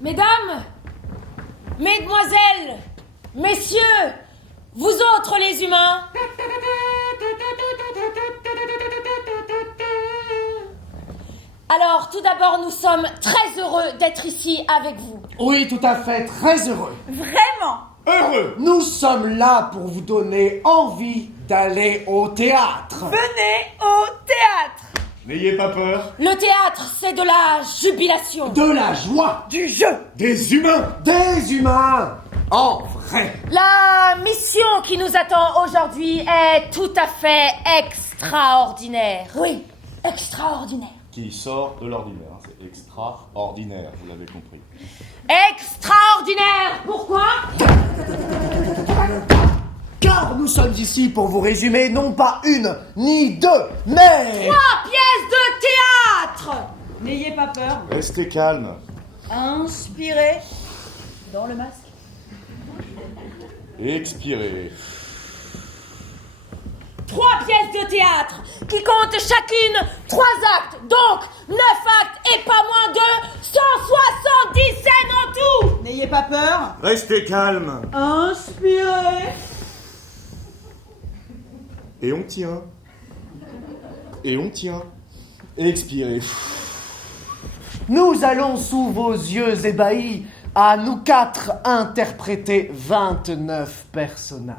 Mesdames, mesdemoiselles, messieurs, vous autres les humains, alors tout d'abord nous sommes très heureux d'être ici avec vous. Oui, tout à fait, très heureux. Vraiment? Heureux. Nous sommes là pour vous donner envie d'aller au théâtre. Venez au théâtre. N'ayez pas peur. Le théâtre, c'est de la jubilation. De la joie. Du jeu. Des humains. Des humains. En vrai. La mission qui nous attend aujourd'hui est tout à fait extraordinaire. Oui, extraordinaire. Qui sort de l'ordinaire. C'est extraordinaire, vous l'avez compris. Extraordinaire. Pourquoi? Car nous sommes ici pour vous résumer non pas une, ni deux, mais... 3 pièces de théâtre. N'ayez pas peur. Restez calme. Inspirez dans le masque. Expirez. 3 pièces de théâtre qui comptent chacune 3 actes, donc 9 actes et pas moins de 170 scènes en tout. N'ayez pas peur. Restez calme. Inspirez. Et on tient. Et on tient. Expirez. Nous allons sous vos yeux ébahis, à nous 4 interpréter 29 personnages.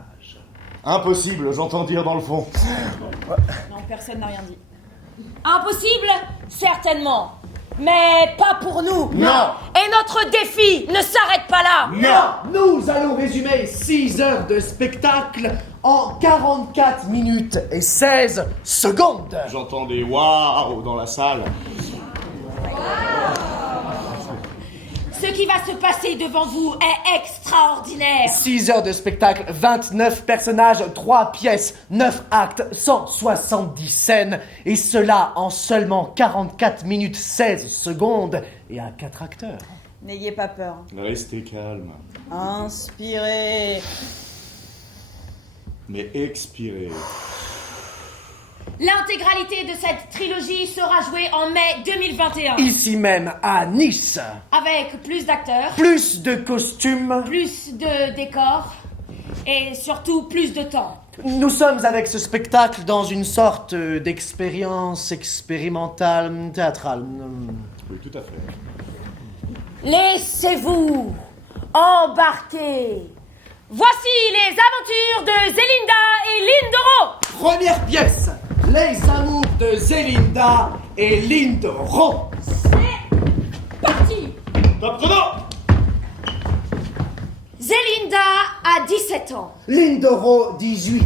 Impossible, j'entends dire dans le fond. Non, personne n'a rien dit. Impossible? Certainement. Mais pas pour nous. Non. Et notre défi ne s'arrête pas là. Non. Nous allons résumer 6 heures de spectacle en 44 minutes et 16 secondes. J'entends des waouh dans la salle. Ce qui va se passer devant vous est extraordinaire. 6 heures de spectacle, 29 personnages, 3 pièces, 9 actes, 170 scènes, et cela en seulement 44 minutes 16 secondes et à 4 acteurs. N'ayez pas peur. Restez calme. Inspirez. Mais expirez. L'intégralité de cette trilogie sera jouée en mai 2021. Ici même à Nice, Avec plus d'acteurs, plus de costumes. plus de décors et surtout plus de temps. Nous sommes avec ce spectacle dans une sorte d'expérience expérimentale théâtrale. Oui, tout à fait. Laissez-vous embarquer. Voici les aventures de Zélinda et Lindoro. Première pièce, Les amours de Zélinda et Lindoro. C'est parti. Top chrono. Zélinda a 17 ans. Lindoro, 18.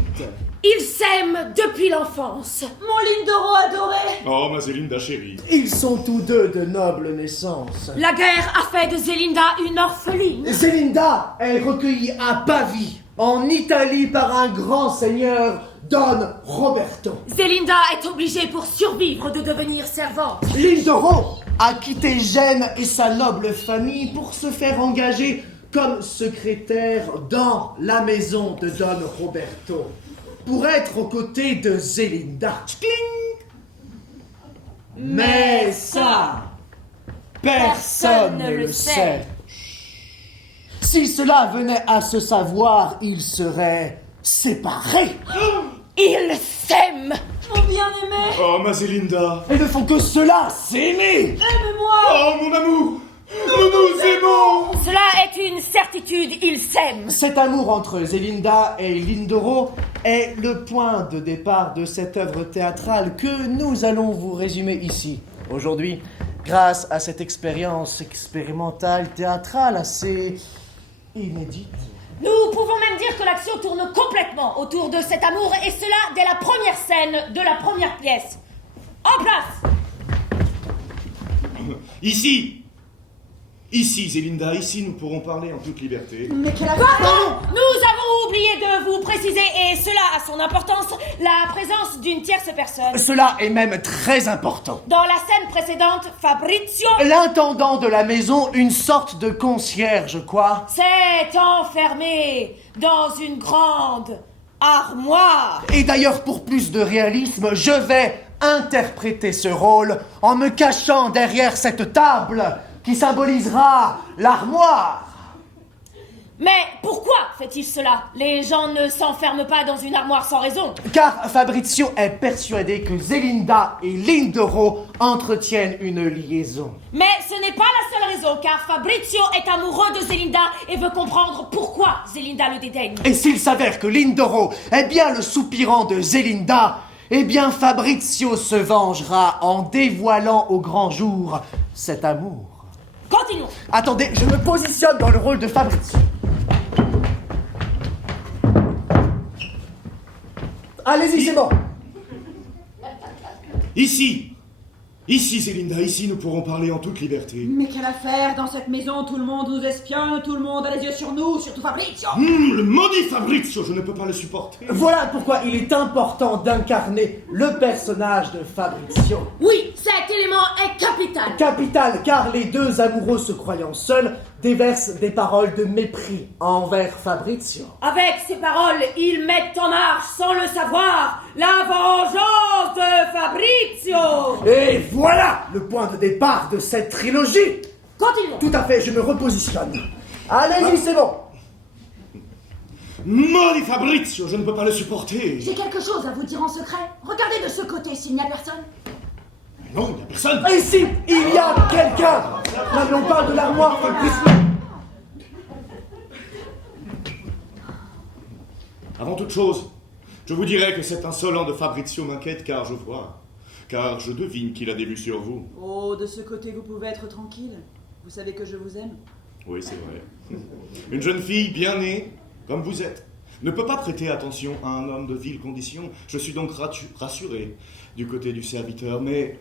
Ils s'aiment depuis l'enfance. Mon Lindoro adoré. Oh, ma Zélinda chérie. Ils sont tous deux de noble naissance. La guerre a fait de Zélinda une orpheline. Zélinda est recueillie à Pavie, en Italie, par un grand seigneur, Don Roberto. Zélinda est obligée pour survivre de devenir servante. Lindoro a quitté Gênes et sa noble famille pour se faire engager comme secrétaire dans la maison de Don Roberto, pour être aux côtés de Zélinda. Mais ça, personne ne le sait. Si cela venait à se savoir, ils seraient séparés. Ils s'aiment. Mon bien-aimé. Oh, ma Zélinda. Ils ne font que cela, s'aimer. Aime-moi. Oh, mon amour. Nous nous aimons. Cela est une certitude, ils s'aiment. Cet amour entre Zélinda et Lindoro est le point de départ de cette œuvre théâtrale que nous allons vous résumer ici, aujourd'hui, grâce à cette expérience expérimentale théâtrale assez inédite. Nous pouvons même dire que l'action tourne complètement autour de cet amour, et cela dès la première scène de la première pièce. En place. Ici, Zélinda, ici, nous pourrons parler en toute liberté. Mais quelle Pardon, nous avons oublié de vous préciser, et cela a son importance, la présence d'une tierce personne. Cela est même très important. Dans la scène précédente, Fabrizio L'intendant de la maison, une sorte de concierge, quoi. s'est enfermé dans une grande armoire. Et d'ailleurs, pour plus de réalisme, je vais interpréter ce rôle en me cachant derrière cette table qui symbolisera l'armoire. Mais pourquoi fait-il cela? Les gens ne s'enferment pas dans une armoire sans raison. Car Fabrizio est persuadé que Zelinda et Lindoro entretiennent une liaison. Mais ce n'est pas la seule raison, car Fabrizio est amoureux de Zelinda et veut comprendre pourquoi Zelinda le dédaigne. Et s'il s'avère que Lindoro est bien le soupirant de Zelinda, eh bien Fabrizio se vengera en dévoilant au grand jour cet amour. Continuons. Attendez, je me positionne dans le rôle de Fabrizio. Allez-y, c'est bon. Ici, Zelinda, ici, nous pourrons parler en toute liberté. Mais quelle affaire dans cette maison, tout le monde nous espionne, tout le monde a les yeux sur nous, surtout Fabrizio. Le maudit Fabrizio, je ne peux pas le supporter. Voilà pourquoi il est important d'incarner le personnage de Fabrizio. Oui, cet élément est capital. Capital, car les deux amoureux se croyant seuls déversent des paroles de mépris envers Fabrizio. Avec ces paroles, ils mettent en marche, sans le savoir, la vengeance de Fabrizio. Et voilà le point de départ de cette trilogie. Continuons. Tout à fait, je me repositionne. Allez-y, c'est bon. Maudit Fabrizio, je ne peux pas le supporter. J'ai quelque chose à vous dire en secret. Regardez de ce côté s'il n'y a personne. Non, il n'y a personne. Ici, il y a quelqu'un. Là, on parle de l'armoire qui est plus... Avant toute chose, je vous dirais que cet insolent de Fabrizio m'inquiète car je devine qu'il a des vues sur vous. Oh, de ce côté, vous pouvez être tranquille. Vous savez que je vous aime. Oui, c'est vrai. Une jeune fille bien née, comme vous êtes, ne peut pas prêter attention à un homme de vile condition. Je suis donc rassuré du côté du serviteur, mais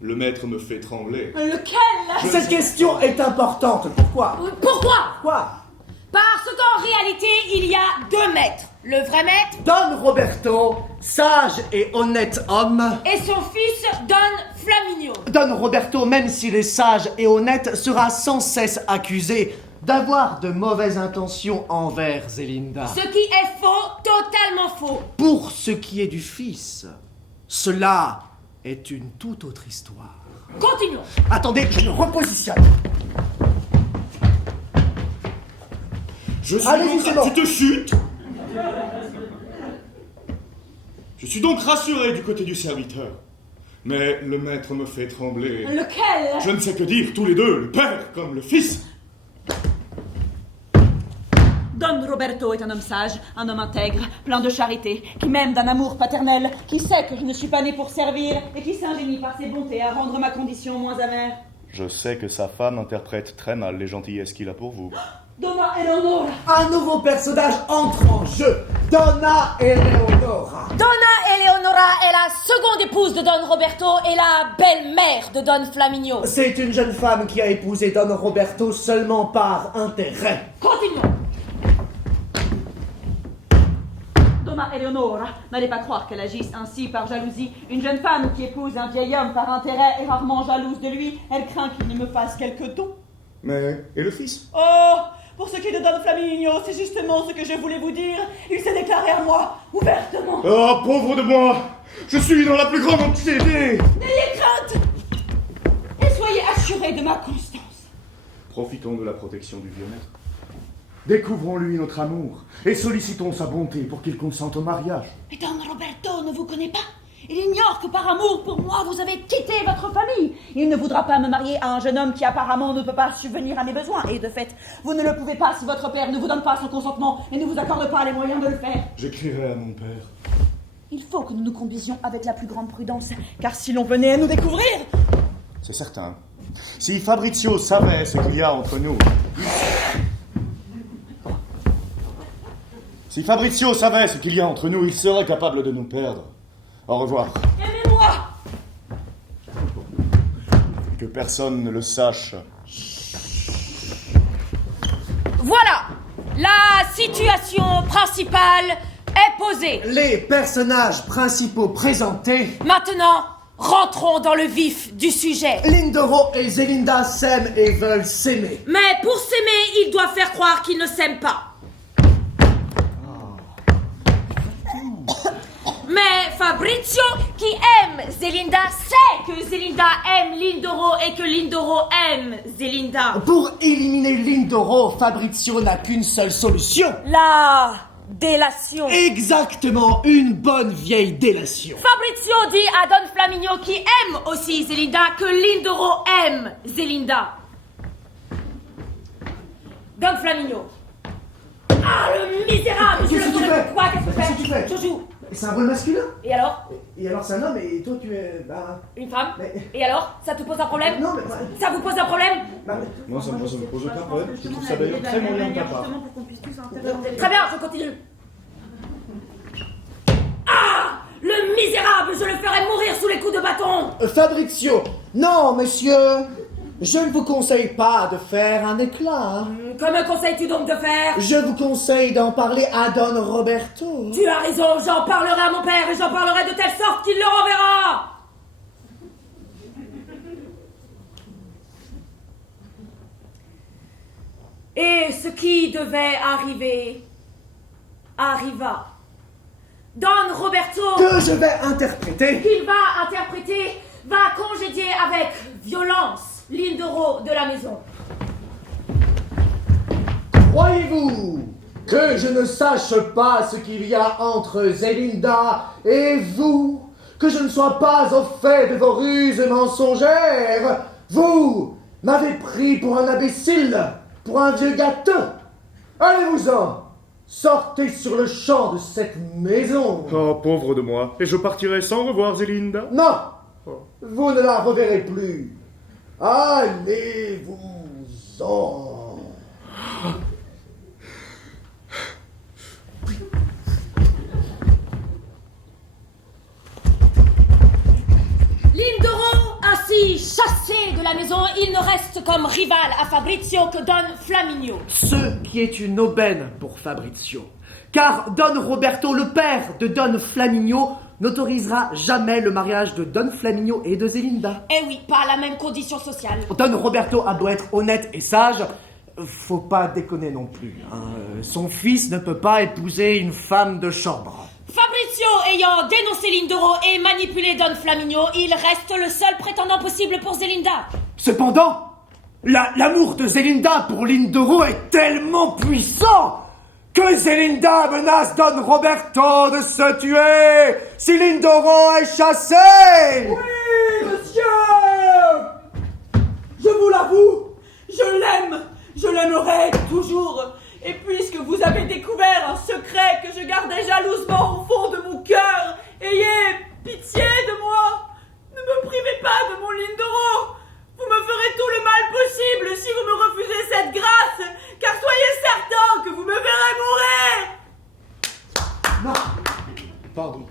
le maître me fait trembler. Lequel? Cette question est importante. Pourquoi? Pourquoi? Quoi? Parce qu'en réalité, il y a deux maîtres. Le vrai maître Don Roberto, sage et honnête homme. et son fils Don Flaminio. Don Roberto, même s'il est sage et honnête, sera sans cesse accusé d'avoir de mauvaises intentions envers Zelinda. Ce qui est faux, totalement faux. Pour ce qui est du fils, cela est une toute autre histoire. Continuons. Attendez, je me repositionne. Je suis Allez-y, donc... c'est bon. Tu te chutes. Je suis donc rassuré du côté du serviteur. Mais le maître me fait trembler. Lequel? Je ne sais que dire, tous les deux, le père comme le fils. Don Roberto est un homme sage, un homme intègre, plein de charité, qui m'aime d'un amour paternel, qui sait que je ne suis pas né pour servir et qui s'ingénie par ses bontés à rendre ma condition moins amère. Je sais que sa femme interprète très mal les gentillesses qu'il a pour vous. Donna Eleonora. Un nouveau personnage entre en jeu. Donna Eleonora. Donna Eleonora est la seconde épouse de Don Roberto et la belle-mère de Don Flaminio. C'est une jeune femme qui a épousé Don Roberto seulement par intérêt. Continuons. Donna Eleonora, n'allez pas croire qu'elle agisse ainsi par jalousie. Une jeune femme qui épouse un vieil homme par intérêt est rarement jalouse de lui. Elle craint qu'il ne me fasse quelque don. Mais... et le fils? Oh, pour ce qui est de Don Flaminio, c'est justement ce que je voulais vous dire. Il s'est déclaré à moi, ouvertement. Oh, pauvre de moi! Je suis dans la plus grande anxiété! N'ayez crainte et soyez assurés de ma constance. Profitons de la protection du vieux maître. Découvrons-lui notre amour et sollicitons sa bonté pour qu'il consente au mariage. Mais Don Roberto ne vous connaît pas. Il ignore que par amour pour moi, vous avez quitté votre famille. Il ne voudra pas me marier à un jeune homme qui apparemment ne peut pas subvenir à mes besoins. Et de fait, vous ne le pouvez pas si votre père ne vous donne pas son consentement et ne vous accorde pas les moyens de le faire. J'écrirai à mon père. Il faut que nous nous conduisions avec la plus grande prudence, car si l'on venait à nous découvrir... C'est certain. Si Fabrizio savait ce qu'il y a entre nous... Si Fabrizio savait ce qu'il y a entre nous, il serait capable de nous perdre. Au revoir. Aimez-moi. Que personne ne le sache. Voilà. La situation principale est posée. Les personnages principaux présentés. Maintenant, rentrons dans le vif du sujet. Lindoro et Zelinda s'aiment et veulent s'aimer. Mais pour s'aimer, ils doivent faire croire qu'ils ne s'aiment pas. Mais Fabrizio qui aime Zelinda sait que Zelinda aime Lindoro et que Lindoro aime Zelinda. Pour éliminer Lindoro, Fabrizio n'a qu'une seule solution. La délation. Exactement, une bonne vieille délation. Fabrizio dit à Don Flaminio qui aime aussi Zelinda que Lindoro aime Zelinda. Don Flaminio. Ah, le misérable! Qu'est-ce que tu fais? Quoi? Qu'est-ce que Qu'est-ce que tu fais? Je joue. C'est un rôle masculin. Et alors? Et alors c'est un homme et toi tu es... Une femme? Mais- Et alors? Ça te pose un problème? Non mais... Ça vous pose un problème? Non, ça me pose aucun problème. Je trouve ça d'ailleurs très moyen de ta part. Très bien, je continue. Ah! Le misérable! Je le ferai mourir sous les coups de bâton! Fabrizio, non monsieur, je ne vous conseille pas de faire un éclat. Que me conseilles-tu donc de faire? Je vous conseille d'en parler à Don Roberto. Tu as raison, j'en parlerai à mon père et j'en parlerai de telle sorte qu'il le renverra! Et ce qui devait arriver arriva. Don Roberto, Que je vais interpréter. qu'il va interpréter, va congédier avec violence Lindoro de la maison. Croyez-vous que je ne sache pas ce qu'il y a entre Zelinda et vous? Que je ne sois pas au fait de vos ruses mensongères? Vous m'avez pris pour un imbécile, pour un vieux gâteux. Allez-vous-en. Sortez sur le champ de cette maison. Oh, pauvre de moi. Et je partirai sans revoir Zelinda? Non, vous ne la reverrez plus. Allez-vous-en. Lindoro, ainsi chassé de la maison, il ne reste comme rival à Fabrizio que Don Flaminio. Ce qui est une aubaine pour Fabrizio. Car Don Roberto, le père de Don Flaminio, n'autorisera jamais le mariage de Don Flaminio et de Zelinda. Eh oui, pas la même condition sociale. Don Roberto a beau être honnête et sage, faut pas déconner non plus. Son fils ne peut pas épouser une femme de chambre. Fabrizio ayant dénoncé Lindoro et manipulé Don Flaminio, il reste le seul prétendant possible pour Zelinda. Cependant, l'amour de Zelinda pour Lindoro est tellement puissant que Zelinda menace Don Roberto de se tuer si Lindoro est chassé. Oui, monsieur! Je vous l'avoue, je l'aime, je l'aimerai toujours. Et puisque vous avez découvert un secret que je gardais jalousement au fond de mon cœur, ayez pitié de moi. Ne me privez pas de mon Lindoro. Vous me ferez tout le mal possible si vous me refusez cette grâce, car soyez certain que vous me verrez mourir. Non. Pardon.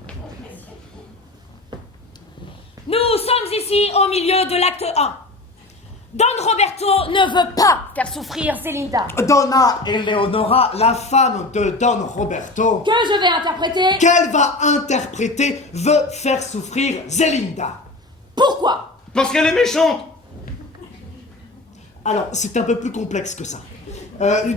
Nous sommes ici au milieu de l'acte 1. Don Roberto ne veut pas faire souffrir Zelinda. Donna Eleonora, la femme de Don Roberto, Que je vais interpréter. qu'elle va interpréter, veut faire souffrir Zelinda. Pourquoi? Parce qu'elle est méchante! Alors, c'est un peu plus complexe que ça.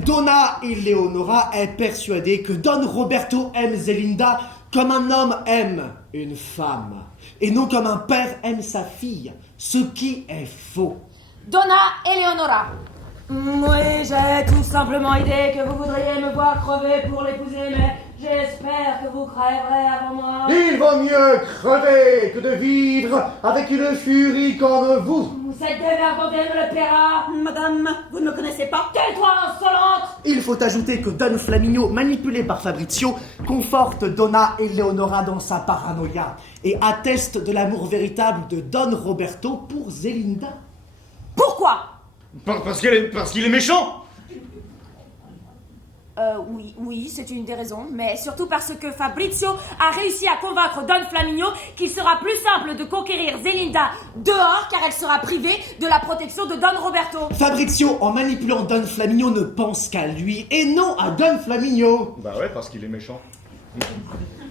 Donna Eleonora est persuadée que Don Roberto aime Zelinda comme un homme aime une femme, et non comme un père aime sa fille, ce qui est faux. Donna Eleonora. Oui, j'ai tout simplement idée que vous voudriez me voir crever pour l'épouser, mais j'espère que vous crèverez avant moi. Il vaut mieux crever que de vivre avec une furie comme vous. Cette dévergondée me le paiera. Madame, vous ne me connaissez pas? Tais-toi, insolente. Il faut ajouter que Don Flaminio, manipulé par Fabrizio, conforte Donna Eleonora dans sa paranoïa et atteste de l'amour véritable de Don Roberto pour Zelinda. Pourquoi? Parce qu'il est méchant! Oui, c'est une des raisons, mais surtout parce que Fabrizio a réussi à convaincre Don Flaminio qu'il sera plus simple de conquérir Zelinda dehors car elle sera privée de la protection de Don Roberto. Fabrizio, en manipulant Don Flaminio, ne pense qu'à lui et non à Don Flaminio. Bah ouais, parce qu'il est méchant.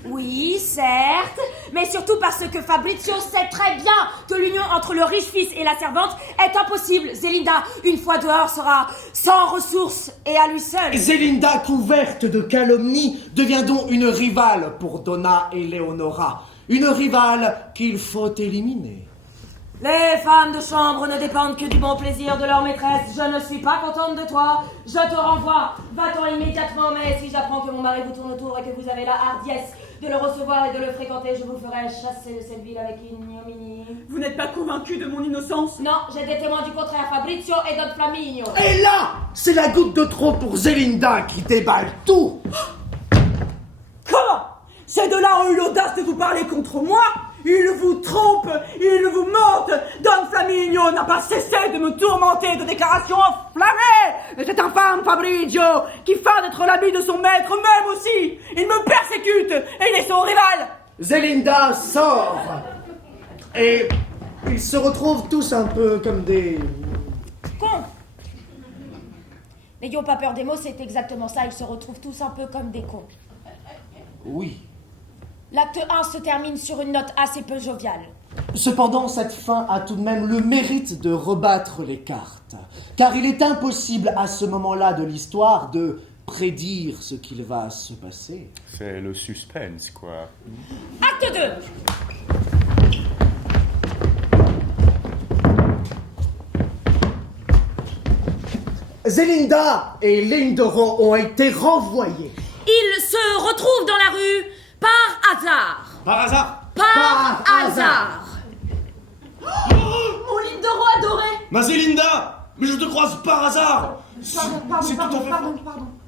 Oui, certes, mais surtout parce que Fabrizio sait très bien que l'union entre le riche fils et la servante est impossible. Zelinda, une fois dehors, sera sans ressources et à lui seul. Zelinda, couverte de calomnie, devient donc une rivale pour Donna Eleonora. une rivale qu'il faut éliminer. Les femmes de chambre ne dépendent que du bon plaisir de leur maîtresse. Je ne suis pas contente de toi. Je te renvoie. Va-t'en immédiatement. Mais si j'apprends que mon mari vous tourne autour et que vous avez la hardiesse de le recevoir et de le fréquenter, je vous ferai chasser de cette ville avec ignominie. Vous n'êtes pas convaincu de mon innocence? Non, j'ai des témoins du contraire, Fabrizio et Don Flaminio. Et là, c'est la goutte de trop pour Zelinda qui déballe tout. Comment? Ces deux-là ont eu l'audace de vous parler contre moi? Ils vous trompent, ils vous mentent. Don Flaminio n'a pas cessé de me tourmenter de déclarations enflammées. Mais c'est infâme Fabrizio qui feint d'être l'ami de son maître même aussi. Il me persécute et il est son rival. Zelinda sort. Et ils se retrouvent tous un peu comme des... Con. N'ayons pas peur des mots, c'est exactement ça. Ils se retrouvent tous un peu comme des cons. Oui. L'acte 1 se termine sur une note assez peu joviale. Cependant, cette fin a tout de même le mérite de rebattre les cartes. Car il est impossible à ce moment-là de l'histoire de prédire ce qu'il va se passer. C'est le suspense, quoi. Acte 2. Zelinda et Lindoro ont été renvoyés. Ils se retrouvent dans la rue par hasard. Par hasard? Par Par hasard. Mon Lindoro adoré! Ma Zelinda! Mais je te croise par hasard! C'est tout à fait...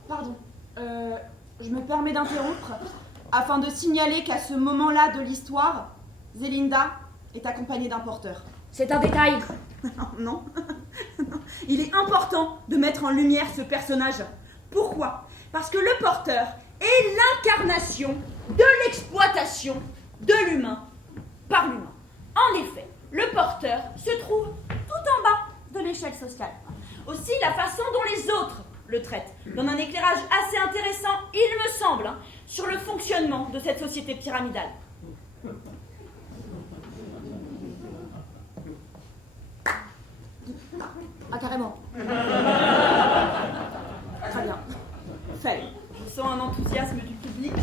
Pardon. Je me permets d'interrompre afin de signaler qu'à ce moment-là de l'histoire, Zelinda est accompagnée d'un porteur. C'est un détail. Non. Il est important de mettre en lumière ce personnage. Pourquoi? Parce que le porteur est l'incarnation de l'exploitation de l'humain par l'humain. En effet, le porteur se trouve tout en bas de l'échelle sociale. Aussi, la façon dont les autres le traitent donne un éclairage assez intéressant, il me semble, sur le fonctionnement de cette société pyramidale. Ah, carrément. Très bien. Fait. Je sens un enthousiasme du public.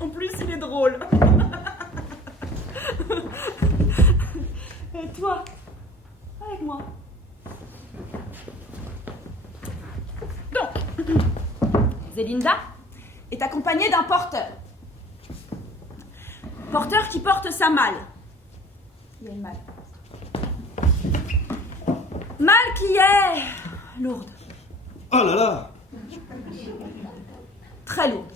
En plus, il est drôle. Toi, avec moi. Donc, Zelinda est accompagnée d'un porteur. Porteur qui porte sa malle. Il y a une malle. Malle qui est lourde. Oh là là! Très lourde.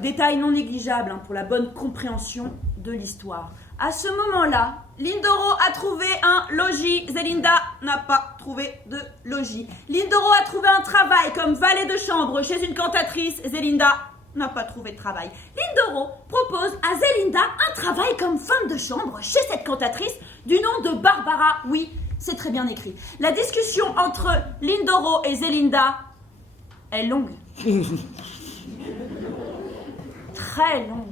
Détail non négligeable pour la bonne compréhension de l'histoire. À ce moment-là, Lindoro a trouvé un logis. Zelinda n'a pas trouvé de logis. Lindoro a trouvé un travail comme valet de chambre chez une cantatrice. Zelinda n'a pas trouvé de travail. Lindoro propose à Zelinda un travail comme femme de chambre chez cette cantatrice du nom de Barbara. Oui, c'est très bien écrit. La discussion entre Lindoro et Zelinda est longue. Très longue.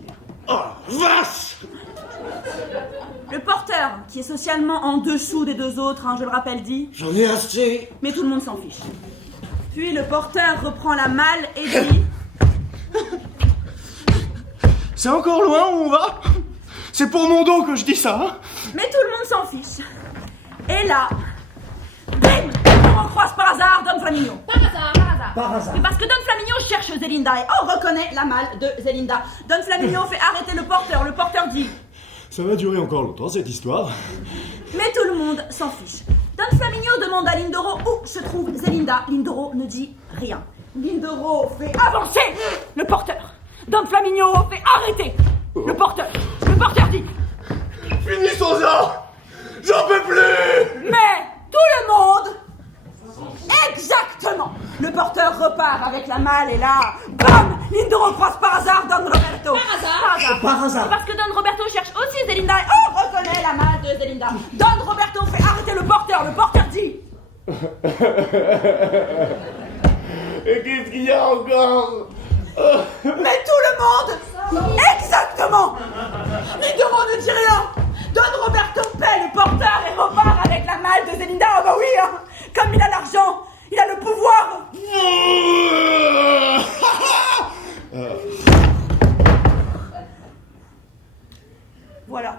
Oh, vache! Le porteur, qui est socialement en dessous des deux autres, je le rappelle, dit J'en ai assez! mais tout le monde s'en fiche. Puis le porteur reprend la malle et dit C'est encore loin où on va? C'est pour mon dos que je dis ça, hein? mais tout le monde s'en fiche. Et là, bim, on croise par hasard Don Flaminio. Par hasard. Par hasard. Et parce que Don Flaminio cherche Zelinda et on reconnaît la malle de Zelinda. Don Flaminio fait arrêter le porteur. Le porteur dit Ça va durer encore longtemps, cette histoire. mais tout le monde s'en fiche. Don Flaminio demande à Lindoro où se trouve Zelinda. Lindoro ne dit rien. Lindoro fait avancer le porteur. Don Flaminio fait arrêter le porteur. Le porteur dit Finissons-en! J'en peux plus! mais tout le monde. Exactement. Le porteur repart avec la malle et là, bam, Lindoro croise par hasard Don Roberto. Par hasard. Parce que Don Roberto cherche aussi Zelinda et on reconnaît la malle de Zelinda. Don Roberto fait arrêter le porteur. Le porteur dit Et qu'est-ce qu'il y a encore? mais tout le monde. Exactement. Lindoro ne dit rien. Don Roberto paie le porteur et repart avec la malle de Zelinda. Oh bah oui, hein. Comme il a l'argent, il a le pouvoir. Voilà.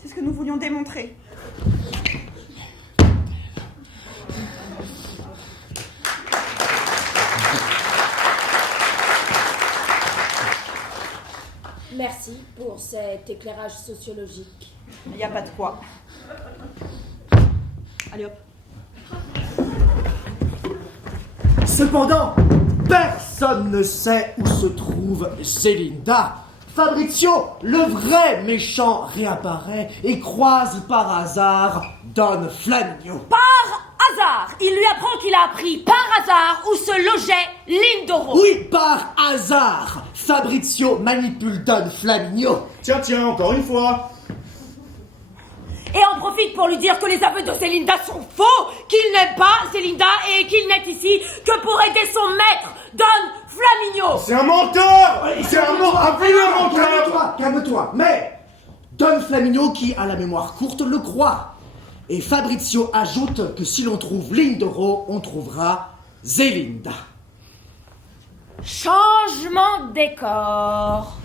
C'est ce que nous voulions démontrer. Merci pour cet éclairage sociologique. Il n'y a pas de quoi. Allez hop. Cependant, personne ne sait où se trouve Zelinda. Fabrizio, le vrai méchant, réapparaît et croise par hasard Don Flaminio. Par hasard, il lui apprend qu'il a appris par hasard où se logeait Lindoro. Oui, par hasard, Fabrizio manipule Don Flaminio. Tiens, encore une fois. Et en profite pour lui dire que les aveux de Zelinda sont faux, qu'il n'aime pas Zelinda et qu'il n'est ici que pour aider son maître, Don Flaminio. C'est un menteur. C'est un menteur. Calme-toi. Mais Don Flaminio, qui a la mémoire courte, le croit. Et Fabrizio ajoute que si l'on trouve Lindoro, on trouvera Zelinda. Changement de décor.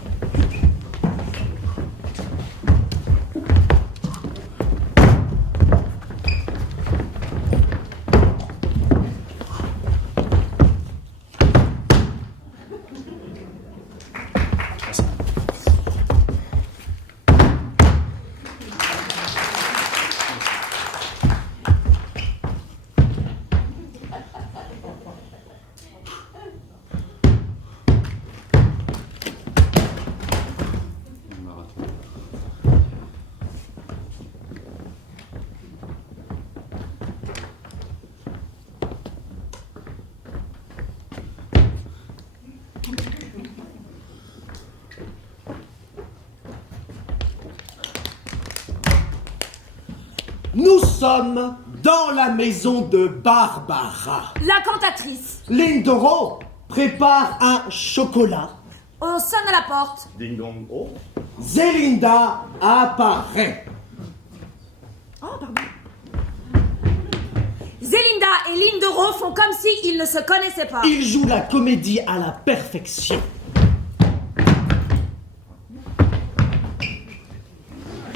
Nous sommes dans la maison de Barbara. La cantatrice. Lindoro prépare un chocolat. On sonne à la porte. Ding dong. Oh. Zelinda apparaît. Zelinda et Lindoro font comme s'ils ne se connaissaient pas. Ils jouent la comédie à la perfection.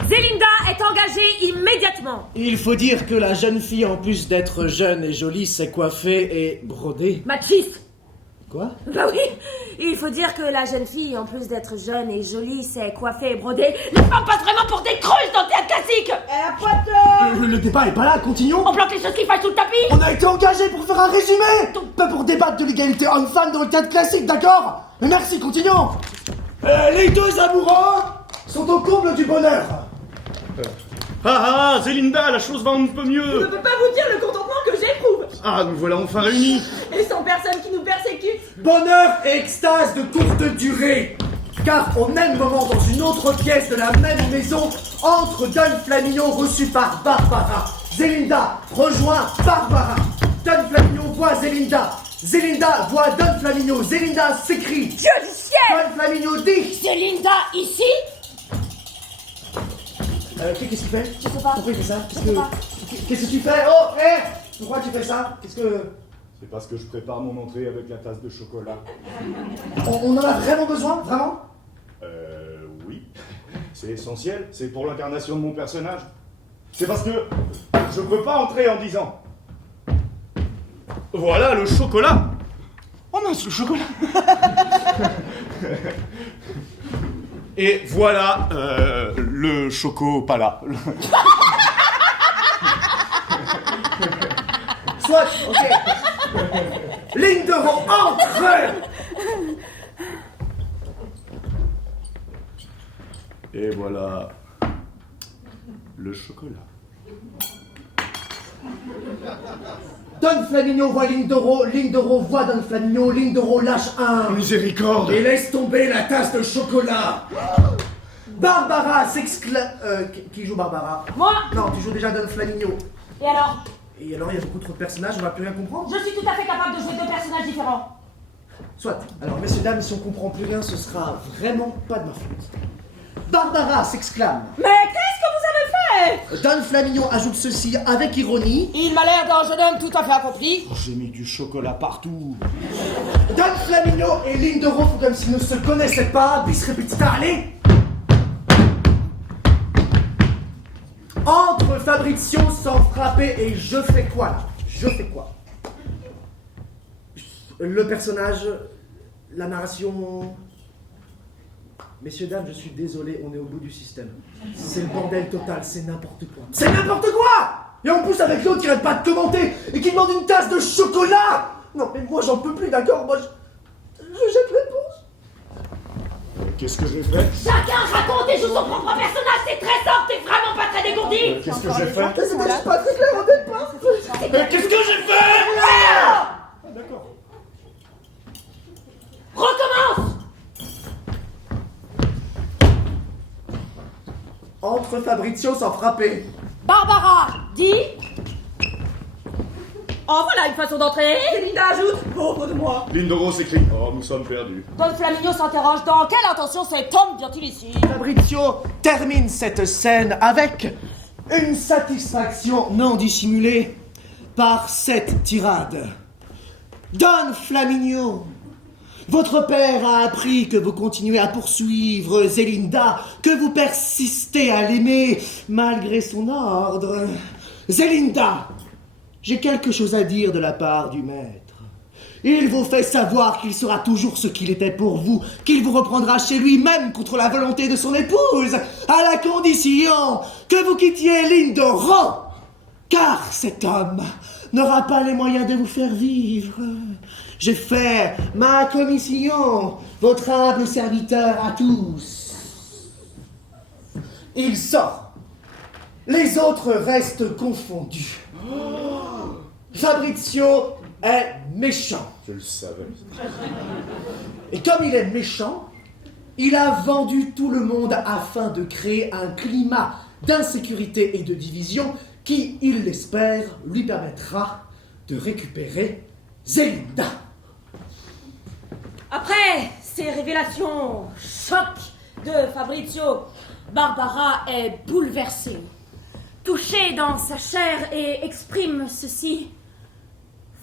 Zelinda est engagée immédiatement. Il faut dire que la jeune fille, en plus d'être jeune et jolie, s'est coiffée et brodée. Machiste. Quoi? Bah oui, il faut dire que la jeune fille, en plus d'être jeune et jolie, s'est coiffée et brodée. Les femmes passent vraiment pour des creuses dans le théâtre classique. Elle a pas tort. Le débat est pas là, continuons. On planque les choses qui fassent sous le tapis. On a été engagés pour faire un résumé, pas pour débattre de l'égalité homme-femme dans le théâtre classique, d'accord? Mais merci, continuons. Les deux amoureux sont au comble du bonheur. Ah, Zelinda, la chose va un peu Je ne mieux. peux pas vous dire le contentement que j'éprouve. Ah, nous voilà enfin réunis. Et sans personne qui nous persécute. Bonheur et extase de courte durée, car au même moment, dans une autre pièce de la même maison, entre Don Flaminio reçu par Barbara. Zelinda rejoint Barbara. Don Flaminio voit Zelinda. Zelinda voit Don Flaminio. Zelinda s'écrie. Dieu du ciel. Don Flaminio dit. Zelinda ici. Qu'est-ce qu'il fait? Je sais pas. Pourquoi il fait ça? Je sais pas. Qu'est-ce que tu fais? Oh, hé! Pourquoi tu fais ça? Qu'est-ce que... C'est parce que je prépare mon entrée avec la tasse de chocolat. On en a vraiment besoin? Vraiment? Oui. C'est essentiel. C'est pour l'incarnation de mon personnage. C'est parce que je peux pas entrer en disant voilà le chocolat. Oh mince, le chocolat. Et voilà le choco pas là. Soit, ok. Lindoro entre. Et voilà le chocolat. Don Flaminio voit Lindoro, Lindoro voit Don Flaminio, Lindoro lâche un... Miséricorde. Et laisse tomber la tasse de chocolat. Barbara s'exclame... qui joue Barbara? Moi. Non, tu joues déjà Don Flaminio. Et alors? Et alors, il y a beaucoup trop de personnages, on va plus rien comprendre. Je suis tout à fait capable de jouer deux personnages différents. Soit. Alors, messieurs, dames, si on comprend plus rien, ce sera vraiment pas de ma faute. Barbara s'exclame. Mais qu'est-ce que vous avez fait? Don Flamignon ajoute ceci avec ironie. Il m'a l'air d'un jeune homme tout à fait accompli. J'ai mis du chocolat partout. Don Flamignon et Lindoro font comme s'ils ne se connaissaient pas, bis repetita, allez. Entre Fabrizio sans frapper et je fais quoi là? Je fais quoi? Le personnage, la narration... Messieurs, dames, je suis désolé, on est au bout du système. C'est le bordel total, c'est n'importe quoi. C'est n'importe quoi! Et en plus avec l'autre qui arrête pas de commenter et qui demande une tasse de chocolat! Non mais moi j'en peux plus, d'accord? Moi je jette l'éponge. Qu'est-ce que j'ai fait? Chacun raconte et joue son propre personnage, c'est très simple, t'es vraiment pas très dégourdi. Qu'est-ce que j'ai fait? Mais c'était juste pas très clair au départ. Qu'est-ce que j'ai fait? D'accord. Recommence. Entre Fabrizio sans frapper. Barbara, dis. Oh, voilà une façon d'entrer. Zélinda ajoute, pauvre de moi. Lindoro s'écrie. Oh, nous sommes perdus. Don Flamignon s'interroge dans quelle intention cet homme vient-il ici? Fabrizio termine cette scène avec une satisfaction non dissimulée par cette tirade. Don Flamignon, votre père a appris que vous continuez à poursuivre Zélinda, que vous persistez à l'aimer malgré son ordre. Zélinda, j'ai quelque chose à dire de la part du maître. Il vous fait savoir qu'il sera toujours ce qu'il était pour vous, qu'il vous reprendra chez lui même contre la volonté de son épouse, à la condition que vous quittiez Lindoro, car cet homme n'aura pas les moyens de vous faire vivre. J'ai fait ma commission, votre humble serviteur à tous. Il sort. Les autres restent confondus. Fabrizio est méchant. Je le savais. Et comme il est méchant, il a vendu tout le monde afin de créer un climat d'insécurité et de division qui, il l'espère, lui permettra de récupérer Zélinda. Après ces révélations choc de Fabrizio, Barbara est bouleversée, touchée dans sa chair et exprime ceci.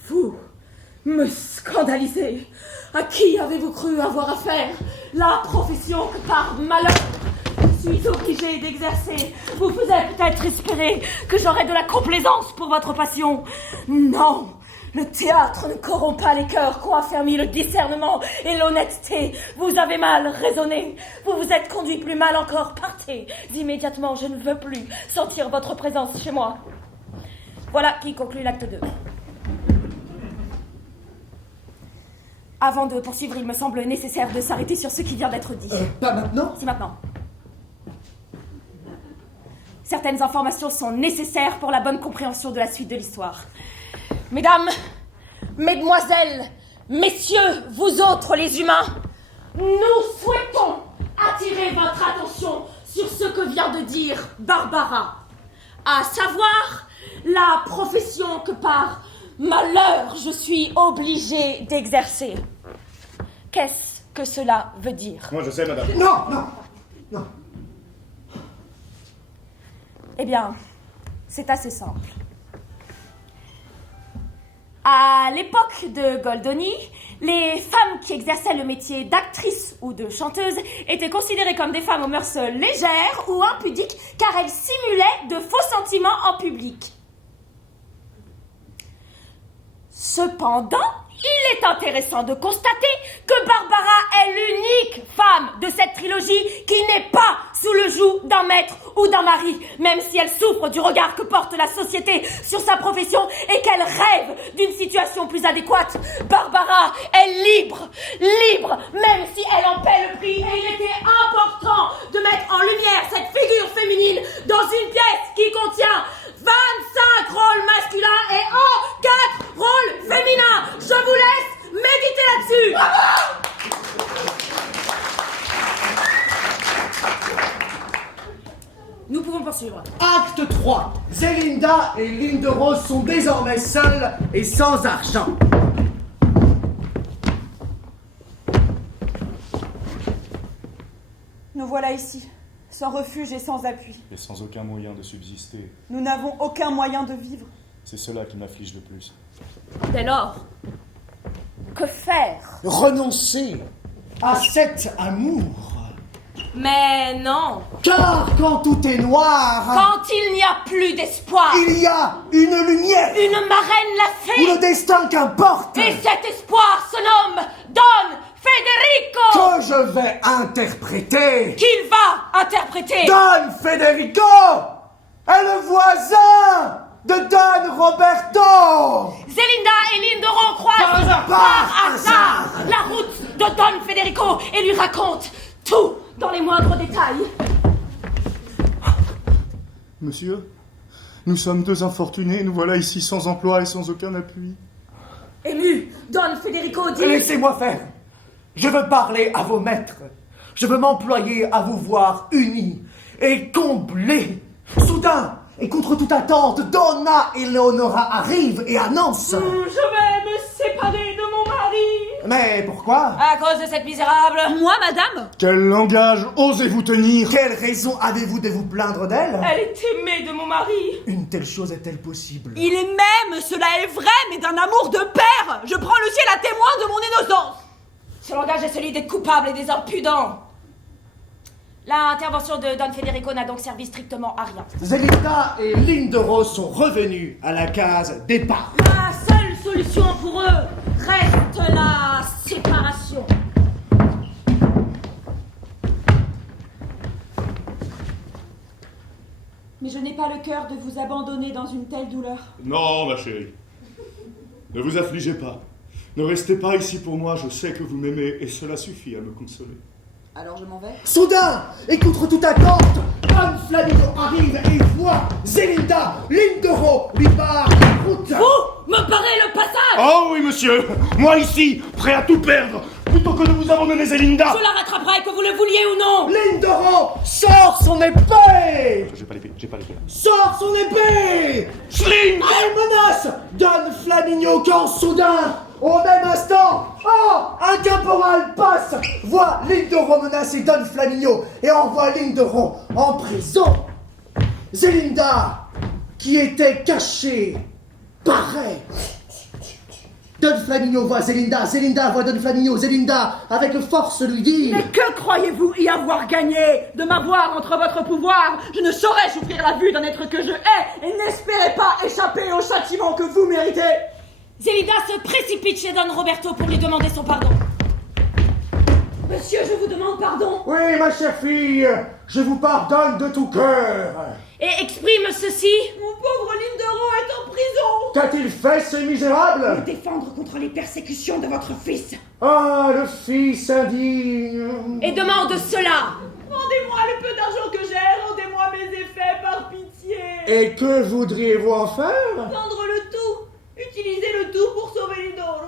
Vous me scandalisez. À qui avez-vous cru avoir affaire? La profession que par malheur je suis obligée d'exercer vous faisait peut-être espérer que j'aurais de la complaisance pour votre passion. Non, le théâtre ne corrompt pas les cœurs qu'ont affermi le discernement et l'honnêteté. Vous avez mal raisonné. Vous vous êtes conduit plus mal encore. Partez immédiatement, je ne veux plus sentir votre présence chez moi. Voilà qui conclut l'acte 2. Avant de poursuivre, il me semble nécessaire de s'arrêter sur ce qui vient d'être dit. Pas maintenant? C'est maintenant. Certaines informations sont nécessaires pour la bonne compréhension de la suite de l'histoire. Mesdames, mesdemoiselles, messieurs, vous autres les humains, nous souhaitons attirer votre attention sur ce que vient de dire Barbara, à savoir la profession que par malheur je suis obligée d'exercer. Qu'est-ce que cela veut dire? Moi, je sais, madame. Non. Eh bien, c'est assez simple. À l'époque de Goldoni, les femmes qui exerçaient le métier d'actrice ou de chanteuse étaient considérées comme des femmes aux mœurs légères ou impudiques car elles simulaient de faux sentiments en public. Cependant, il est intéressant de constater que Barbara est l'unique femme de cette trilogie qui n'est pas sous le joug d'un maître ou d'un mari, même si elle souffre du regard que porte la société sur sa profession et qu'elle rêve d'une situation plus adéquate. Barbara est libre, même si elle en paie le prix. Et il était important de mettre en lumière cette figure féminine dans une pièce qui contient 25 rôles masculins et 4 rôles féminins. Je vous laisse méditer là-dessus. Bravo! Nous pouvons poursuivre. Acte 3. Zélinda et Lindoro sont désormais seuls et sans argent. Nous voilà ici. sans refuge et sans appui. Et sans aucun moyen de subsister. Nous n'avons aucun moyen de vivre. C'est cela qui m'afflige le plus. Dès lors, que faire? Renoncer à cet amour. Mais non. Car quand tout est noir, Quand il n'y a plus d'espoir, il y a une lumière une marraine l'a ou fait. le destin qu'importe Et cet espoir se nomme Don Federico, que je vais interpréter. qu'il va interpréter. Don Federico est le voisin de Don Roberto. Zelinda et Lindoro croisent par hasard la route de Don Federico et lui racontent tout dans les moindres détails. Monsieur, nous sommes deux infortunés, nous voilà ici sans emploi et sans aucun appui. Ému, Don Federico dit... Laissez-moi faire. Je veux parler à vos maîtres. Je veux m'employer à vous voir unis et comblés. Soudain, et contre toute attente, Donna Eleonora arrive et annonce... Je vais me séparer de mon mari. Mais pourquoi? À cause de cette misérable... Moi, madame? Quel langage osez-vous tenir? Quelle raison avez-vous de vous plaindre d'elle? Elle est aimée de mon mari. Une telle chose est-elle possible? Il est même, cela est vrai, mais d'un amour de père. Je prends le ciel à témoin de mon innocence. Ce langage est celui des coupables et des impudents. L'intervention de Don Federico n'a donc servi strictement à rien. Zelinda et Lindoro sont revenus à la case départ. La seule solution pour eux reste la séparation. Mais je n'ai pas le cœur de vous abandonner dans une telle douleur. Non, ma chérie. Ne vous affligez pas. Ne restez pas ici pour moi, je sais que vous m'aimez et cela suffit à me consoler. Alors je m'en vais. Soudain, et contre toute attente, Don Flamingo arrive et voit Zelinda, Lindoro lui barre la route. Vous me barrez le passage. Oh oui, monsieur. Moi ici, prêt à tout perdre, plutôt que de vous abandonner, Zelinda. Je la rattraperai, que vous le vouliez ou non. Lindoro sort son épée. J'ai pas l'épée. Sort son épée. Schling. Elle menace Don Flamingo quand soudain, au même instant, un caporal passe, voit Lindoro menacer Don Flamingo et envoie Lindoro en prison. Zelinda, qui était cachée, paraît. Don Flamingo voit Zelinda, Zelinda voit Don Flamingo, Zelinda, avec force lui dit... Mais que croyez-vous y avoir gagné? De m'avoir entre votre pouvoir? Je ne saurais souffrir la vue d'un être que je hais, et n'espérez pas échapper au châtiment que vous méritez. Zelinda se précipite chez Don Roberto pour lui demander son pardon. Monsieur, je vous demande pardon. Oui, ma chère fille, je vous pardonne de tout cœur. Et exprime ceci. Mon pauvre Lindoro est en prison. Qu'a-t-il fait, ce misérable? Défendre contre les persécutions de votre fils. Ah, le fils indigne. Et demande cela. Rendez-moi le peu d'argent que j'ai, rendez-moi mes effets par pitié. Et que voudriez-vous en faire? Vendre le tout, utiliser le tout pour sauver Lindoro.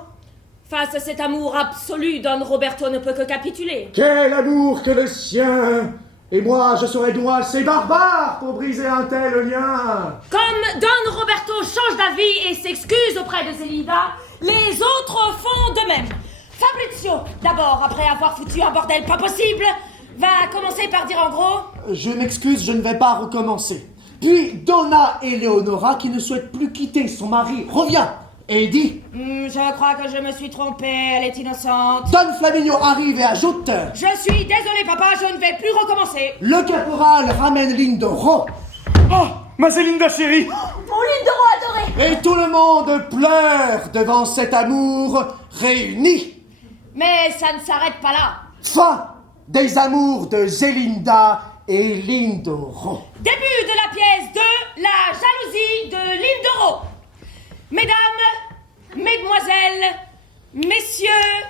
Face à cet amour absolu, Don Roberto ne peut que capituler. Quel amour que le sien! Et moi, je serais donc assez barbare pour briser un tel lien. Comme Don Roberto change d'avis et s'excuse auprès de Zelinda, les autres font de même. Fabrizio, d'abord, après avoir foutu un bordel pas possible, va commencer par dire en gros... Je m'excuse, je ne vais pas recommencer. Puis Donna Eleonora, qui ne souhaite plus quitter son mari, revient et dit... je crois que je me suis trompée, elle est innocente. Don Flamingo arrive et ajoute... Je suis désolée, papa, je ne vais plus recommencer. Le caporal ramène Lindoro. Oh, ma Zelinda chérie. Mon Lindoro adoré. Et tout le monde pleure devant cet amour réuni. Mais ça ne s'arrête pas là. Fin des amours de Zelinda et Lindoro. Début de la pièce 2, la jalousie de Lindoro. Mesdames, mesdemoiselles, messieurs,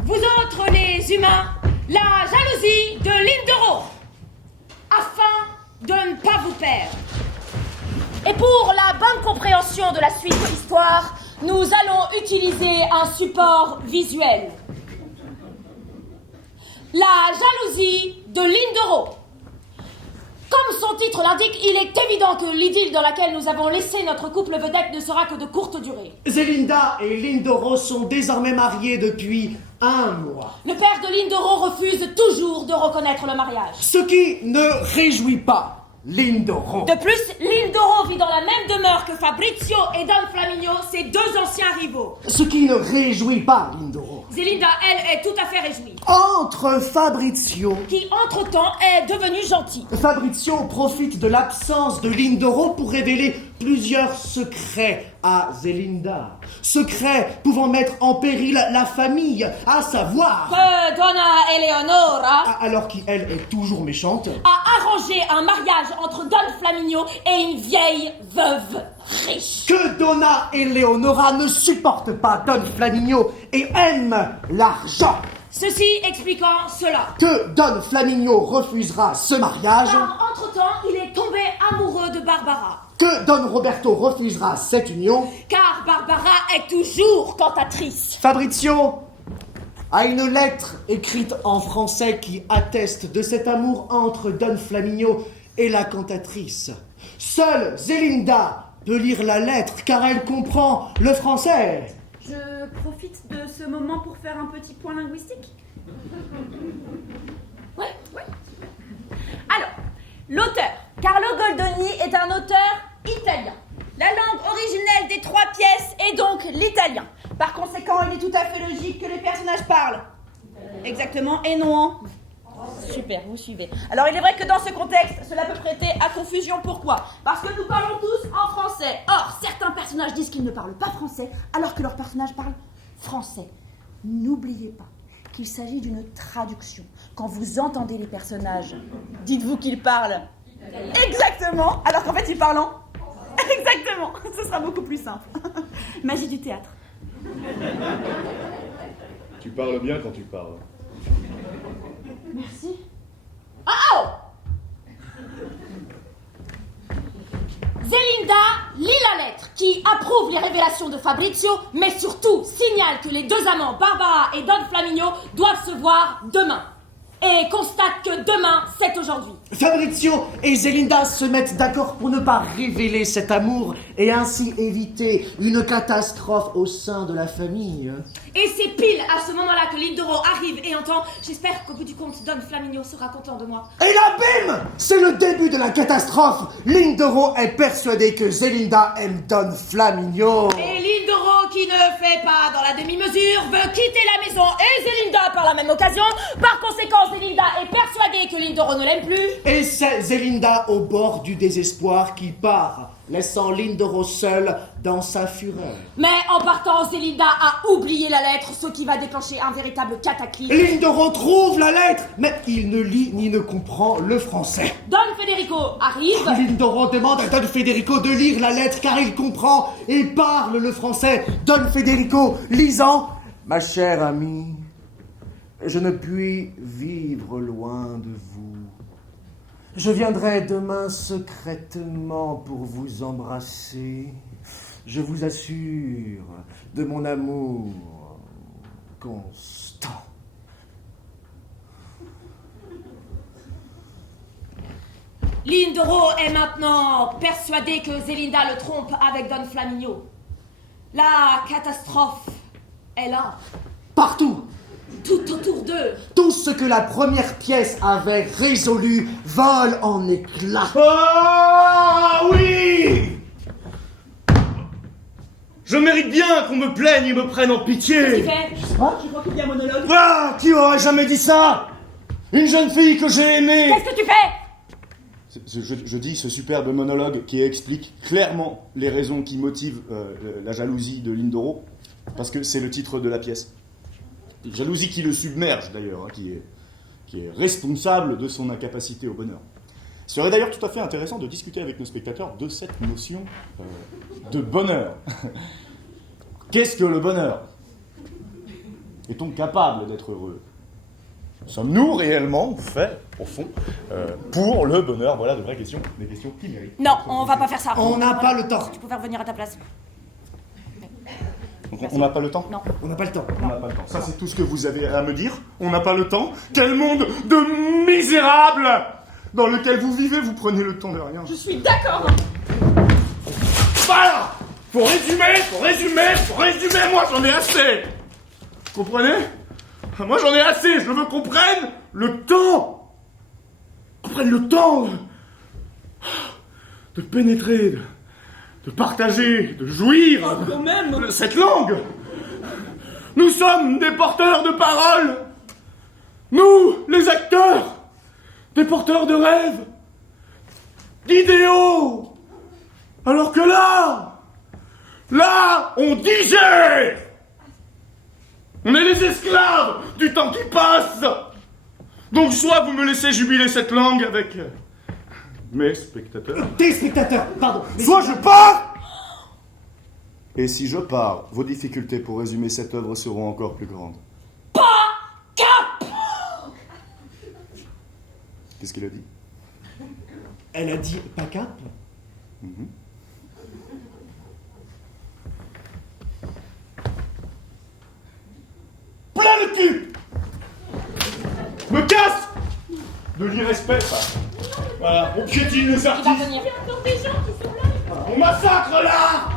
vous autres les humains, la jalousie de Lindoro, afin de ne pas vous perdre. Et pour la bonne compréhension de la suite de l'histoire, nous allons utiliser un support visuel. La jalousie de Lindoro. Comme son titre l'indique, il est évident que l'idylle dans laquelle nous avons laissé notre couple vedette ne sera que de courte durée. Zelinda et Lindoro sont désormais mariés depuis 1 mois. Le père de Lindoro refuse toujours de reconnaître le mariage. Ce qui ne réjouit pas Lindoro. De plus, Lindoro vit dans la même demeure que Fabrizio et Don Flaminio, ses 2 anciens rivaux. Ce qui ne réjouit pas Lindoro. Zelinda, elle, est tout à fait réjouie. Entre Fabrizio... Qui, entre-temps, est devenu gentil. Fabrizio profite de l'absence de Lindoro pour révéler plusieurs secrets à Zelinda. Secrets pouvant mettre en péril la famille, à savoir... Que Donna Eleonora Alors qu'elle est toujours méchante. a arrangé un mariage entre Don Flaminio et une vieille veuve riche. Que Donna Eleonora ne supporte pas Don Flaminio et aime l'argent. Ceci expliquant cela. Que Don Flaminio refusera ce mariage. Car, entre-temps, il est tombé amoureux de Barbara. Que Don Roberto refusera cette union. Car Barbara est toujours cantatrice. Fabrizio a une lettre écrite en français qui atteste de cet amour entre Don Flaminio et la cantatrice. Seule Zelinda peut lire la lettre car elle comprend le français. Je profite de ce moment pour faire un petit point linguistique. Ouais. Alors, l'auteur, Carlo Goldoni, est un auteur italien. La langue originelle des 3 pièces est donc l'italien. Par conséquent, il est tout à fait logique que les personnages parlent. Exactement, et non. Super, vous suivez. Alors, il est vrai que dans ce contexte, cela peut prêter à confusion. Pourquoi? Parce que nous parlons tous en français. Or, certains personnages disent qu'ils ne parlent pas français, alors que leurs personnages parlent français. N'oubliez pas qu'il s'agit d'une traduction. Quand vous entendez les personnages, dites-vous qu'ils parlent exactement, alors qu'en fait, ils parlent en... Exactement, ce sera beaucoup plus simple. Magie du théâtre. Tu parles bien quand tu parles. Merci. Oh! Zelinda lit la lettre qui approuve les révélations de Fabrizio, mais surtout signale que les 2 amants, Barbara et Don Flaminio, doivent se voir demain. Et constate que demain, c'est aujourd'hui. Fabrizio et Zelinda se mettent d'accord pour ne pas révéler cet amour et ainsi éviter une catastrophe au sein de la famille. Et c'est pile à ce moment-là que Lindoro arrive et entend « J'espère qu'au bout du compte, Don Flaminio sera content de moi. » Et là, bim! C'est le début de la catastrophe. Lindoro est persuadé que Zelinda aime Don Flaminio. Et Lindoro, qui ne fait pas dans la demi-mesure, veut quitter la maison et Zelinda par la même occasion. Par conséquent, Zelinda est persuadée que Lindoro ne l'aime plus. Et c'est Zelinda au bord du désespoir qui part, laissant Lindoro seul dans sa fureur. Mais en partant, Zelinda a oublié la lettre, ce qui va déclencher un véritable cataclysme. Lindoro trouve la lettre, mais il ne lit ni ne comprend le français. Don Federico arrive. Lindoro demande à Don Federico de lire la lettre car il comprend et parle le français. Don Federico, lisant « Ma chère amie, je ne puis vivre loin de vous. Je viendrai demain secrètement pour vous embrasser. Je vous assure de mon amour constant. » Lindoro est maintenant persuadé que Zelinda le trompe avec Don Flaminio. La catastrophe est là, Partout, tout autour d'eux. tout ce que la première pièce avait résolu vole en éclats. Ah oui! Je mérite bien qu'on me plaigne et me prenne en pitié. Qu'est-ce Je crois qu'il y a un monologue. Ah, qui aurait jamais dit ça? Une jeune fille que j'ai aimée. que tu fais? Je dis ce superbe monologue qui explique clairement les raisons qui motivent la jalousie de Lindoro, parce que c'est le titre de la pièce. Une jalousie qui le submerge d'ailleurs, hein, qui est responsable de son incapacité au bonheur. Ce serait d'ailleurs tout à fait intéressant de discuter avec nos spectateurs de cette notion de bonheur. Qu'est-ce que le bonheur? Est-on capable d'être heureux? Sommes-nous réellement faits, au fond, pour le bonheur? Voilà de vraies questions, des questions qui méritent. Non, on va pas faire ça. On n'a pas le temps. Tu peux faire venir à ta place. Donc, on n'a pas le temps? Non. On n'a pas le temps. On n'a pas le temps. Ça, c'est tout ce que vous avez à me dire? On n'a pas le temps? Quel monde de misérables! dans lequel vous vivez, vous prenez le temps de rien. Je suis d'accord. Voilà. Pour résumer, moi j'en ai assez. Comprenez? Moi j'en ai assez, je veux qu'on prenne le temps. Qu'on prenne le temps de pénétrer, de partager, de jouir Quand même. de cette langue. Nous sommes des porteurs de paroles. Nous, les acteurs, des porteurs de rêves, d'idéaux. Alors que là, on digère. On est les esclaves du temps qui passe. Donc soit vous me laissez jubiler cette langue avec mes spectateurs. Tes spectateurs, pardon. Soit je pars. Et si je pars, vos difficultés pour résumer cette œuvre seront encore plus grandes. Cap! Qu'est-ce qu'il a dit? Elle a dit pas cap. Plein le cul. Me casse. De l'irrespect, ça. Voilà, on piétine les artistes. Il y a encore des gens qui sont là. On massacre là.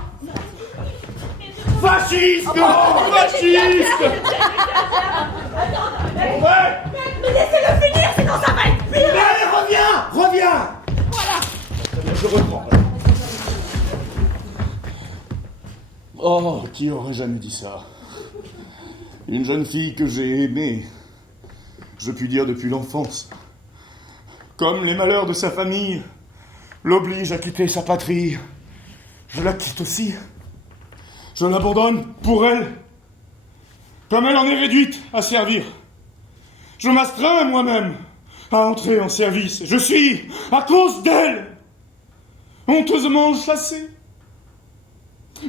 Fasciste. Fasciste. Ouais. Mais laissez-le finir, sinon ça va être pire. Mais allez, reviens. Je reprends. Oh, qui aurait jamais dit ça? Une jeune fille que j'ai aimée, je puis dire depuis l'enfance. Comme les malheurs de sa famille l'obligent à quitter sa patrie, je la quitte aussi. Je l'abandonne pour elle. Comme elle en est réduite à servir, je m'astreins moi-même à entrer en service. Je suis, à cause d'elle, honteusement chassé.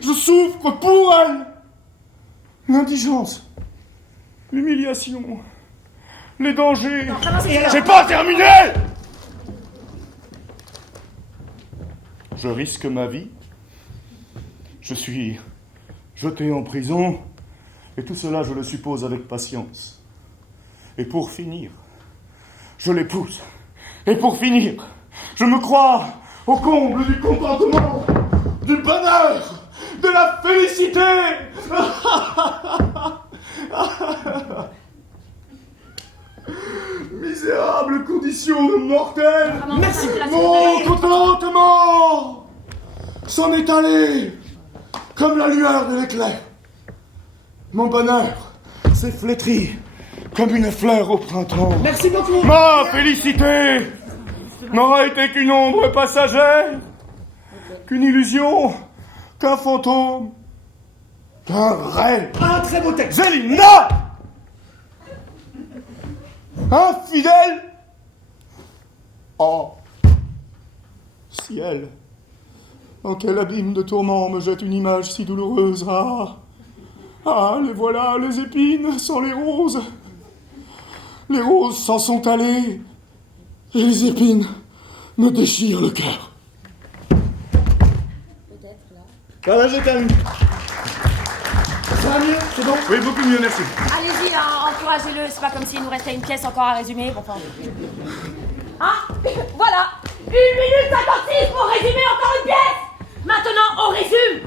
Je souffre pour elle. L'indigence, l'humiliation, les dangers. J'ai pas terminé. Je risque ma vie. Je suis jeté en prison. Et tout cela, je le suppose avec patience. Et pour finir, je l'épouse. Et pour finir, je me crois au comble du contentement, du bonheur, de la félicité. Misérable condition de mortel. Merci. Mon contentement s'en est allé comme la lueur de l'éclair. Mon bonheur s'est flétri comme une fleur au printemps. Merci beaucoup. Ma félicité n'aura été qu'une ombre passagère, qu'une illusion, qu'un fantôme, qu'un rêve. Un très beau texte. Zélinda! Infidèle! Oh! Ciel! Dans quel abîme de tourments me jette une image si douloureuse! Ah! Ah, les voilà, les épines sans les roses! Les roses s'en sont allées, et les épines me déchirent le cœur. Voilà, j'ai terminé. Ça va mieux, c'est bon? Oui, beaucoup mieux, merci. Allez-y, hein, encouragez-le. C'est pas comme s'il nous restait une pièce encore à résumer. Bon, enfin... Ah, voilà. 1 minute 56 pour résumer encore une pièce. Maintenant, on résume.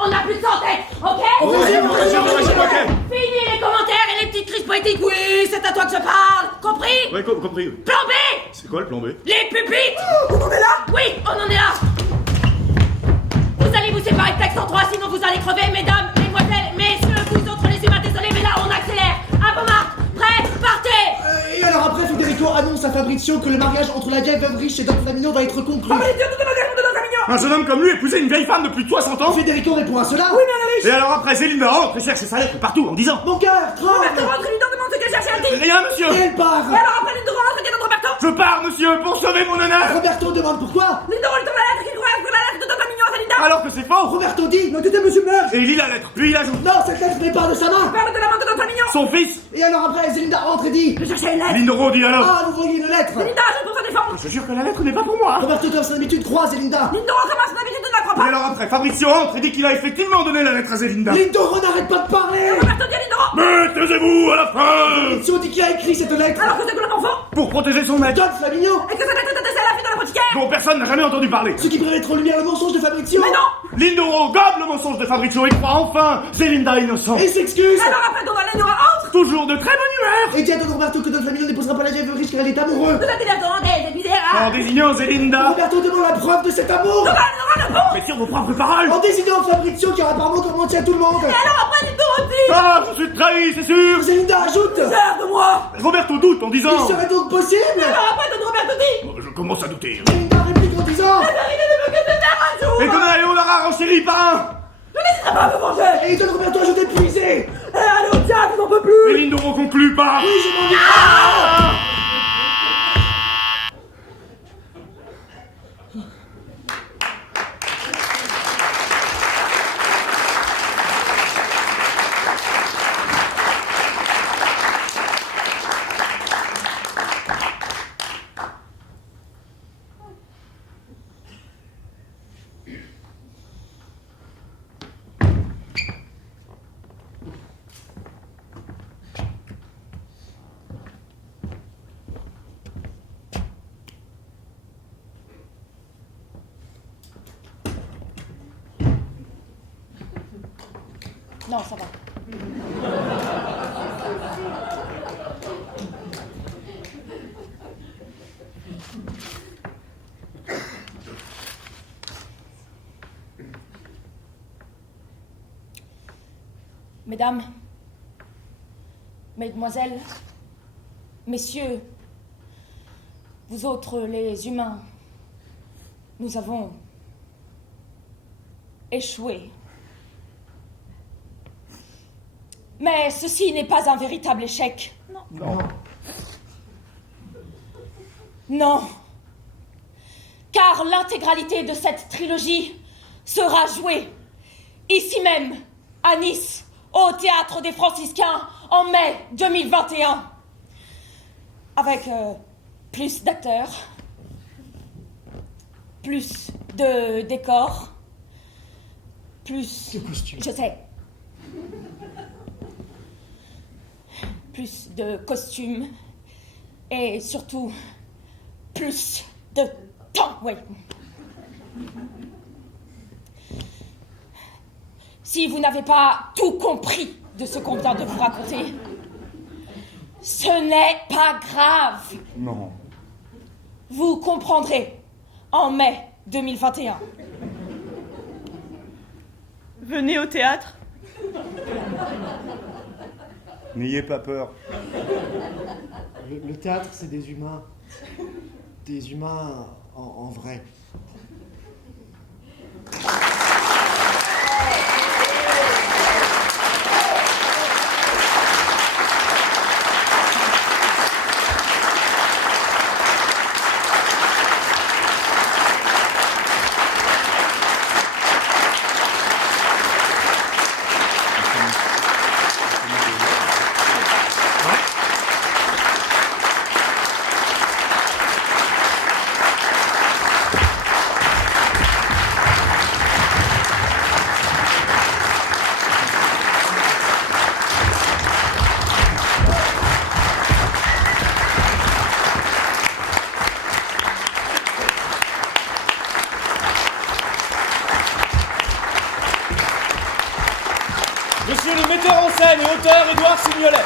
On n'a plus de 100 textes, ok? On résume, ok. Fini les commentaires et les petites crises poétiques. Oui, c'est à toi que je parle. Compris? Oui, compris. Plan B. C'est quoi le plan B? Les pupitres. On en est là? Oui, on en est là. Vous allez vous séparer de texte en 3, sinon vous allez crever, mesdames, mesdemoiselles, messieurs, vous autres les humains, désolé, mais là on accélère. À vos marques, prêts, partez. Et alors après, Federico annonce à Fabrizio que le mariage entre la vieille veuve riche et Don Flaminio va être conclu. Un jeune homme comme lui épouser une vieille femme depuis 60 ans? Federico répond à cela. Et alors après, Zélinda rentre et cherche sa lettre partout en disant Mon cœur, tremble. Rentre, lui demande ce qu'elle cherche à dire. Rien, monsieur! Et elle part. Et alors après, Lindoro rentre et dit à Roberto. Je pars, monsieur, pour sauver mon honneur! Roberto demande pourquoi. Lindoro lui donne la lettre qu'il croit être la lettre de Don Camino à Zelinda. Alors que c'est faux! Roberto dit, non, t'étais monsieur Meurge. Et il lit la lettre, puis il ajoute Non, cette lettre n'est pas de sa main. Parle de la main de Don Camino. son fils! Et alors après, Zélinda entre et dit, Je cherchais une lettre. Lindoro dit alors ah, vous voyez une lettre. Zelinda ajoute pour sa défense. Je jure que la lettre n'est pas pour moi! Roberto, comme son habitude, croit Zélinda. Lindoro commence d'habitude ne la croit Et pas. alors après, Fabrizio entre et dit qu'il a effectivement donné la lettre à Zélinda. Lindoro n'arrête pas de parler. Roberto dit à Lindoro. Mais taisez-vous à la fin! Si on dit qui a écrit cette lettre. Alors que c'est que le enfant Pour protéger son maître, Don Flaminio, et que ça tête attaché à la fuite de l'apothicaire. dont personne n'a jamais entendu parler. ce qui pourrait mettre en lumière le mensonge de Fabrizio. Mais non. Lindoro gobe le mensonge de Fabrizio et croit enfin Zelinda innocente. Et s'excuse. Alors après Don Valenora entre. Toujours de très bonne humeur. Et dit à Don Roberto que Don Flaminio n'épousera pas la vieille riche car elle est amoureux. Vous êtes divertissant, des En misérables. désignant Zelinda, Roberto demande la preuve de cet amour. Don Valenora le bon. mais sur vos propres paroles. En désignant Fabrizio qui aura apparemment menti à tout le monde. Alors après Lindoro dit. Ah, je suis trahi, c'est sûr. Zelinda ajoute. Sers de moi. Roberto doute en disant. Il serait donc possible. Alors après Don Roberto dit. Je commence à douter. Zelinda réplique en disant. La vérité ne peut que se taire un jour. Et Donaeo l'aura renchéri par un. Je n'hésiterai pas à me venger. Et Don Roberto ajoute épuisé. Et allez au diable, je n'en peux plus. Et Lindoro conclut par. Non, ça va. Mesdames, mesdemoiselles, messieurs, vous autres les humains, nous avons échoué. Mais ceci n'est pas un véritable échec. Non. Non. Car l'intégralité de cette trilogie sera jouée ici même, à Nice, au Théâtre des Franciscains, en mai 2021. Avec plus d'acteurs, plus de décors, plus... De costumes. Je sais. Plus de costumes et surtout plus de temps, oui. Si vous n'avez pas tout compris de ce qu'on vient de vous raconter, ce n'est pas grave. Non. Vous comprendrez en mai 2021. Venez au théâtre. N'ayez pas peur. Le théâtre, c'est des humains. Des humains en vrai. Monsieur le metteur en scène et auteur Édouard Signolet.